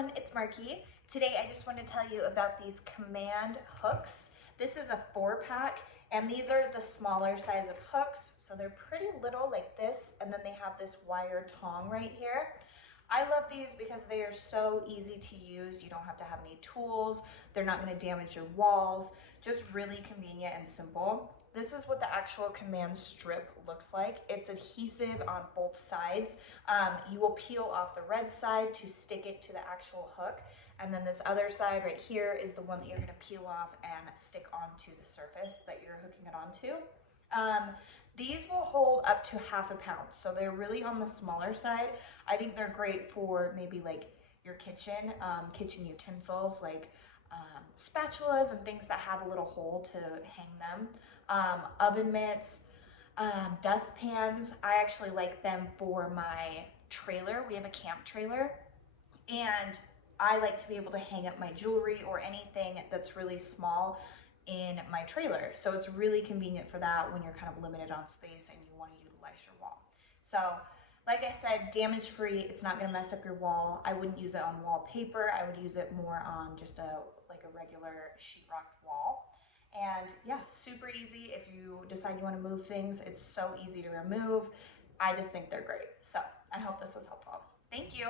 everyone, it's Marky. Today I just want to tell you about these command hooks. This is a 4-pack and these are the smaller size of hooks. So they're pretty little like this, and then they have this wire tong right here. I love these because they are so easy to use. You don't have to have any tools. They're not going to damage your walls. Just really convenient and simple. This is what the actual command strip looks like. It's adhesive on both sides. You will peel off the red side to stick it to the actual hook. And then this other side right here is the one that you're gonna peel off and stick onto the surface that you're hooking it onto. These will hold up to ½ pound. So they're really on the smaller side. I think they're great for maybe like your kitchen, kitchen utensils, like spatulas and things that have a little hole to hang them. Oven mitts, dust pans. I actually like them for my trailer. We have a camp trailer, and I like to be able to hang up my jewelry or anything that's really small in my trailer. So it's really convenient for that when you're kind of limited on space and you want to utilize your wall. So like I said, damage free. It's not going to mess up your wall. I wouldn't use it on wallpaper. I would use it more on just a regular sheetrock wall. And yeah, super easy. If you decide you want to move things, it's so easy to remove. I just think they're great. So I hope this was helpful. Thank you.